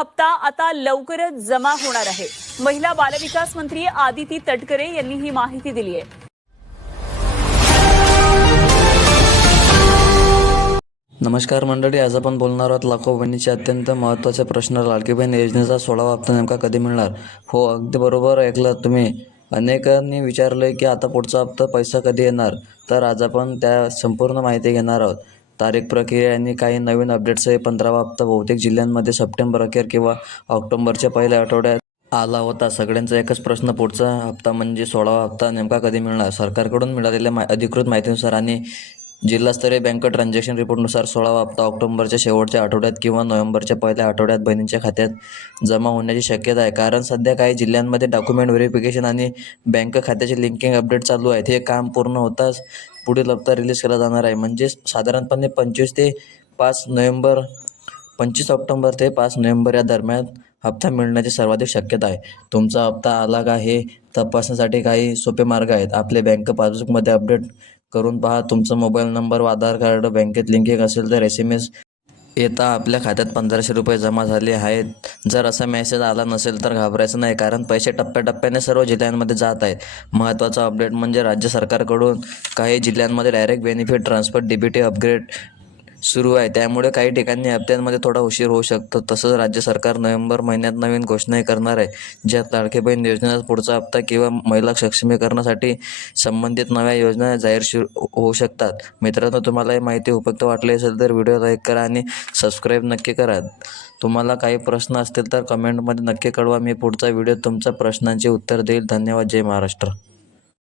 हप्ता आता लवकरच जमा होणार आहे. महिला बालविकास मंत्री आदिती तटकरे यांनी ही माहिती दिली आहे. नमस्कार मंडळी आज आपण बोलणार आहोत लाखो बहिणीचे अत्यंत महत्त्वाचे प्रश्न लाडकी बहीण योजनेचा सोळावा हप्ता नेमका कधी मिळणार? हो अगदी बरोबर ऐकलं तुम्ही. अनेकांनी विचारलं की आता पुढचा हप्ता पैसा कधी येणार? तर आज आपण त्या संपूर्ण माहिती घेणार आहोत. तारीख प्रक्रिया आणि काही नवीन अपडेट्सही पंधरावा हप्ता बहुतेक जिल्ह्यांमध्ये सप्टेंबर अखेर किंवा ऑक्टोबरच्या पहिल्या आठवड्यात आला होता. सगळ्यांचा एकच प्रश्न पुढचा हप्ता म्हणजे सोळावा हप्ता नेमका कधी मिळणार? सरकारकडून मिळालेल्या मा अधिकृत माहितीनुसार आणि जिल्हास्तरीय बँक ट्रान्झॅक्शन रिपोर्टनुसार सोळावा हप्ता ऑक्टोबरच्या शेवटच्या आठवड्यात किंवा नोव्हेंबरच्या पहिल्या आठवड्यात बहिणींच्या खात्यात जमा होण्याची शक्यता आहे. कारण सध्या काही जिल्ह्यांमध्ये डॉक्युमेंट व्हेरिफिकेशन आणि बँक खात्याचे लिंकिंग अपडेट चालू आहेत. हे काम पूर्ण होताच पुढील हप्ता रिलीज केला जाणार आहे. म्हणजे साधारणपणे पंचवीस ते पाच नोव्हेंबर पंचवीस ऑक्टोबर ते पाच नोव्हेंबर या दरम्यान हप्ता मिळण्याची सर्वाधिक शक्यता आहे. तुमचा हप्ता आला का हे तपासण्यासाठी काही सोपे मार्ग आहेत. आपले बँक पासबुकमध्ये अपडेट करून पहा. तुमचा मोबाईल नंबर व आधार कार्ड बँकेत लिंकिंग असेल तर एस एम एस येता. आपल्या खात्यात पंधराशे रुपये जमा झाले आहेत. जर असा मेसेज आला नसेल तर घाबरायचं नाही कारण पैसे टप्प्याटप्प्याने सर्व जिल्ह्यांमध्ये जात आहेत. महत्त्वाचा अपडेट म्हणजे राज्य सरकारकडून काही जिल्ह्यांमध्ये direct benefit transfer D T upgrade सुरू आहे. त्यामुळे काही ठिकाणी हप्त्यांमध्ये थोडा उशीर होऊ शकतो. तसंच राज्य सरकार नोव्हेंबर महिन्यात नवीन घोषणाही करणार आहे. ज्यात लाडकी बहीण योजनेचा पुढचा हप्ता किंवा महिला सक्षमीकरणासाठी संबंधित नव्या योजना जाहीर सुरू होऊ शकतात. मित्रांनो तुम्हाला ही माहिती उपयुक्त वाटली असेल तर व्हिडिओ लाईक करा आणि सबस्क्राईब नक्की करा. तुम्हाला काही प्रश्न असतील तर कमेंटमध्ये नक्की कळवा. मी पुढचा व्हिडिओ तुमच्या प्रश्नांचे उत्तर देईल. धन्यवाद. जय महाराष्ट्र.